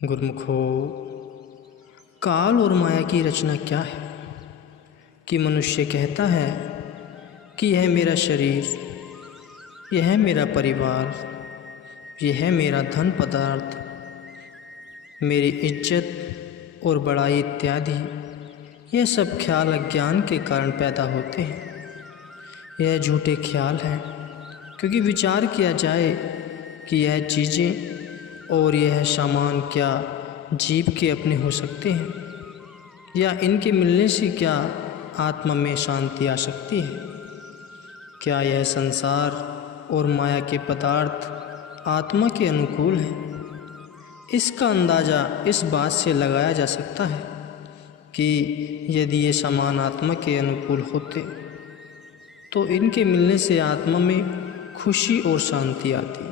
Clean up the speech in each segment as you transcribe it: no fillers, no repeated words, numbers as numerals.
गुरुमुखो, काल और माया की रचना क्या है कि मनुष्य कहता है कि यह मेरा शरीर, यह मेरा परिवार, यह मेरा धन पदार्थ, मेरी इज्जत और बड़ाई इत्यादि। यह सब ख्याल अज्ञान के कारण पैदा होते हैं। यह झूठे ख्याल हैं, क्योंकि विचार किया जाए कि यह चीज़ें और यह सामान क्या जीव के अपने हो सकते हैं, या इनके मिलने से क्या आत्मा में शांति आ सकती है। क्या यह संसार और माया के पदार्थ आत्मा के अनुकूल हैं? इसका अंदाज़ा इस बात से लगाया जा सकता है कि यदि ये सामान आत्मा के अनुकूल होते तो इनके मिलने से आत्मा में खुशी और शांति आती,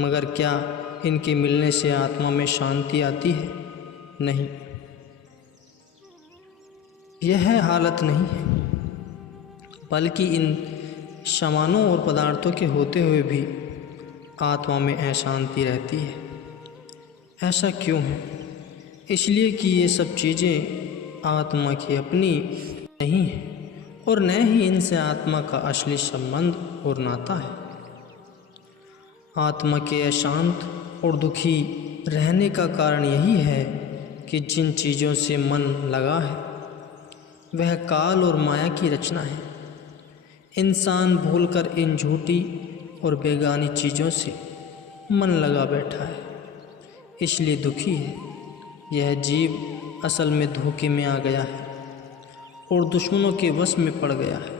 मगर क्या इनके मिलने से आत्मा में शांति आती है? नहीं, यह हालत नहीं है। बल्कि इन सामानों और पदार्थों के होते हुए भी आत्मा में अशांति रहती है। ऐसा क्यों है? इसलिए कि ये सब चीज़ें आत्मा की अपनी नहीं है और न ही इनसे आत्मा का असली संबंध और नाता है। आत्मा के अशांत और दुखी रहने का कारण यही है कि जिन चीज़ों से मन लगा है वह काल और माया की रचना है। इंसान भूलकर इन झूठी और बेगानी चीज़ों से मन लगा बैठा है, इसलिए दुखी है। यह जीव असल में धोखे में आ गया है और दुश्मनों के वश में पड़ गया है।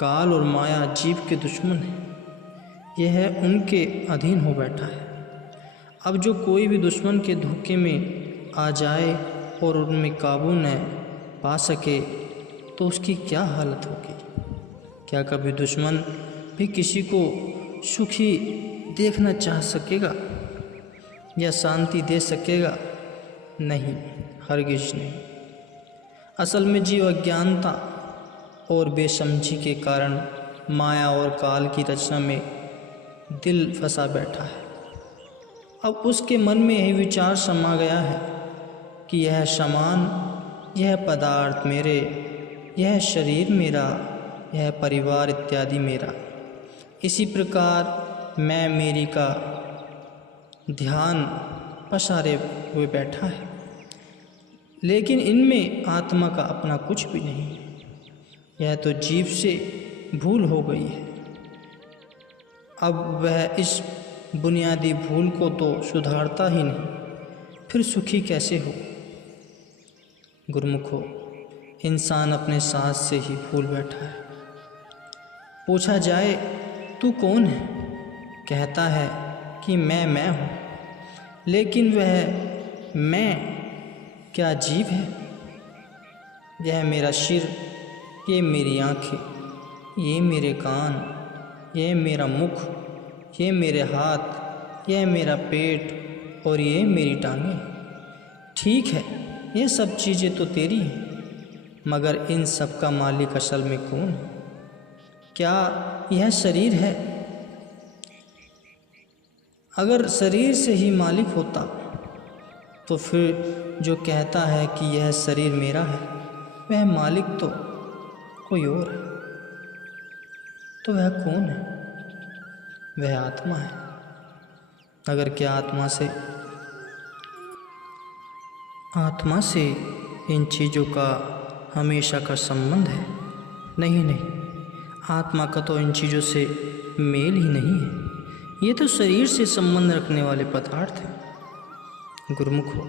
काल और माया जीव के दुश्मन है, यह उनके अधीन हो बैठा है। अब जो कोई भी दुश्मन के धोखे में आ जाए और उनमें काबू न पा सके तो उसकी क्या हालत होगी? क्या कभी दुश्मन भी किसी को सुखी देखना चाह सकेगा या शांति दे सकेगा? नहीं, हरगिज़ नहीं। असल में जीव अज्ञानता और बेसमझी के कारण माया और काल की रचना में दिल फंसा बैठा है। अब उसके मन में यही विचार समा गया है कि यह सामान, यह पदार्थ मेरे, यह शरीर मेरा, यह परिवार इत्यादि मेरा। इसी प्रकार मैं मेरी का ध्यान पसारे हुए बैठा है, लेकिन इनमें आत्मा का अपना कुछ भी नहीं। यह तो जीव से भूल हो गई है। अब वह इस बुनियादी भूल को तो सुधारता ही नहीं, फिर सुखी कैसे हो? गुरुमुखो, इंसान अपने सांस से ही भूल बैठा है। पूछा जाए तू कौन है, कहता है कि मैं हूँ, लेकिन वह मैं क्या जीव है? यह मेरा सिर, ये मेरी आँखें, ये मेरे कान, यह मेरा मुख, ये मेरे हाथ, यह मेरा पेट और ये मेरी टांगें। ठीक है, ये सब चीज़ें तो तेरी हैं, मगर इन सब का मालिक असल में कौन है? क्या यह शरीर है? अगर शरीर से ही मालिक होता तो फिर जो कहता है कि यह शरीर मेरा है वह मालिक तो कोई और है। तो वह कौन है? वह आत्मा है। अगर क्या आत्मा से इन चीज़ों का हमेशा का संबंध है? नहीं नहीं, आत्मा का तो इन चीज़ों से मेल ही नहीं है। ये तो शरीर से संबंध रखने वाले पदार्थ हैं। गुरुमुखो,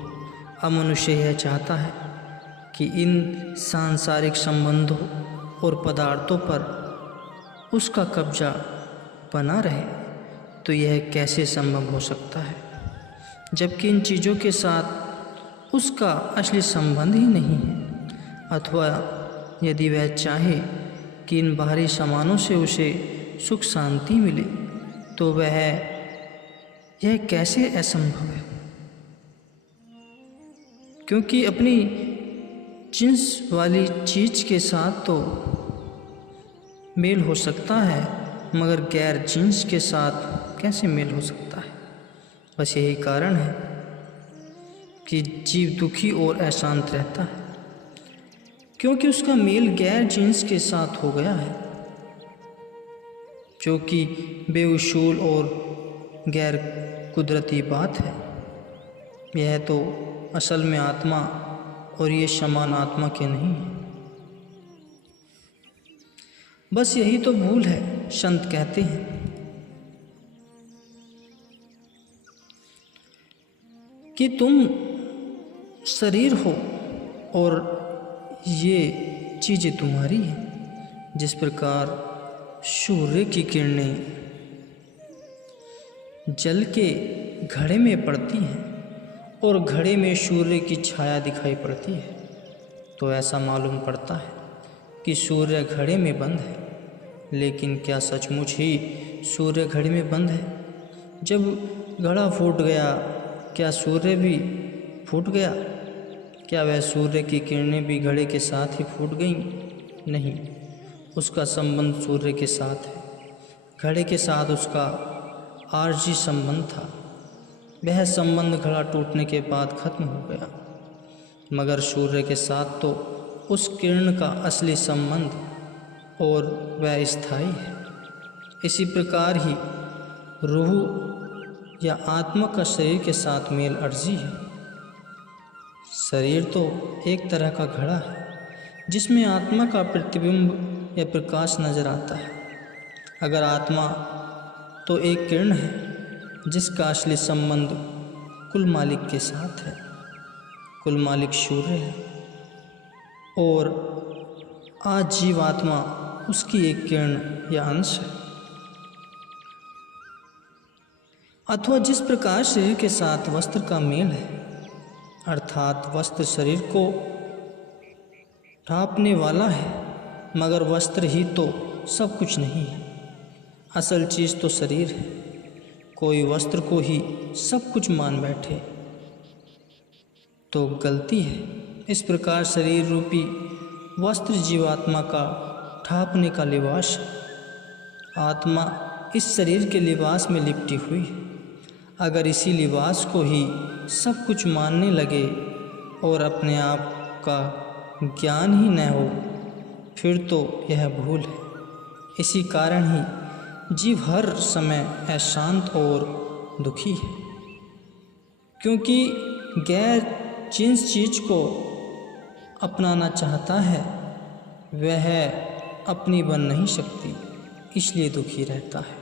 अब मनुष्य यह चाहता है कि इन सांसारिक संबंधों और पदार्थों पर उसका कब्जा बना रहे, तो यह कैसे संभव हो सकता है, जबकि इन चीज़ों के साथ उसका असली संबंध ही नहीं है। अथवा यदि वह चाहे कि इन बाहरी सामानों से उसे सुख शांति मिले, तो वह यह कैसे असंभव है? क्योंकि अपनी जिन्स वाली चीज़ के साथ तो मेल हो सकता है, मगर गैर जिन्स के साथ कैसे मेल हो सकता है? बस यही कारण है कि जीव दुखी और अशांत रहता है, क्योंकि उसका मेल गैर जिन्स के साथ हो गया है, जो कि बेउसूल और गैर कुदरती बात है। यह तो असल में आत्मा और ये समान आत्मा के नहीं है। बस यही तो भूल है। संत कहते हैं कि तुम शरीर हो और ये चीज़ें तुम्हारी हैं। जिस प्रकार सूर्य की किरणें जल के घड़े में पड़ती हैं और घड़े में सूर्य की छाया दिखाई पड़ती है, तो ऐसा मालूम पड़ता है कि सूर्य घड़े में बंद है। लेकिन क्या सचमुच ही सूर्य घड़े में बंद है? जब घड़ा फूट गया, क्या सूर्य भी फूट गया? क्या वह सूर्य की किरणें भी घड़े के साथ ही फूट गईं? नहीं, उसका संबंध सूर्य के साथ है। घड़े के साथ उसका आरजी संबंध था। वह संबंध घड़ा टूटने के बाद खत्म हो गया, मगर सूर्य के साथ तो उस किरण का असली संबंध और वह स्थायी है। इसी प्रकार ही रूह या आत्मा का शरीर के साथ मेल अर्जी है। शरीर तो एक तरह का घड़ा है जिसमें आत्मा का प्रतिबिंब या प्रकाश नजर आता है। अगर आत्मा तो एक किरण है जिसका असली संबंध कुल मालिक के साथ है। कुल मालिक सूर्य है और आज जीवात्मा उसकी एक किरण या अंश है। अथवा जिस प्रकार शरीर के साथ वस्त्र का मेल है, अर्थात वस्त्र शरीर को ढांपने वाला है, मगर वस्त्र ही तो सब कुछ नहीं है। असल चीज़ तो शरीर है। कोई वस्त्र को ही सब कुछ मान बैठे तो गलती है। इस प्रकार शरीर रूपी वस्त्र जीवात्मा का ढांपने का लिबास है। आत्मा इस शरीर के लिबास में लिपटी हुई है। अगर इसी लिबास को ही सब कुछ मानने लगे और अपने आप का ज्ञान ही न हो, फिर तो यह भूल है। इसी कारण ही जीव हर समय अशांत और दुखी है, क्योंकि गैर जिस चीज़ को अपनाना चाहता है वह अपनी बन नहीं सकती, इसलिए दुखी रहता है।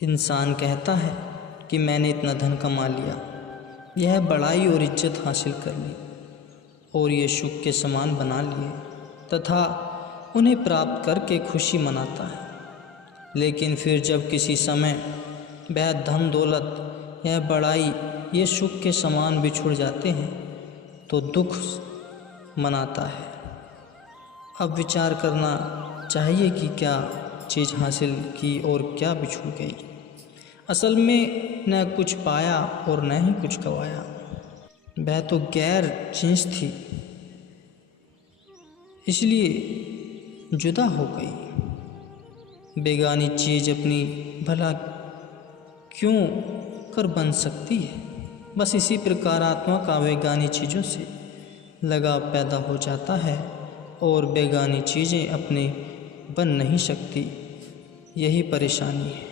इंसान कहता है कि मैंने इतना धन कमा लिया, यह बड़ाई और इज्जत हासिल कर ली और ये सुख के समान बना लिए तथा उन्हें प्राप्त करके खुशी मनाता है। लेकिन फिर जब किसी समय वह धन दौलत, यह बड़ाई, ये सुख के समान बिछुड़ जाते हैं तो दुख मनाता है। अब विचार करना चाहिए कि क्या चीज़ हासिल की और क्या बिछुड़ गई। असल में न कुछ पाया और न ही कुछ गवाया। वह तो गैर जिन्स थी, इसलिए जुदा हो गई। बेगानी चीज़ अपनी भला क्यों कर बन सकती है? बस इसी प्रकार आत्मा का बेगानी चीज़ों से लगाव पैदा हो जाता है और बेगानी चीज़ें अपने बन नहीं सकती। यही परेशानी है।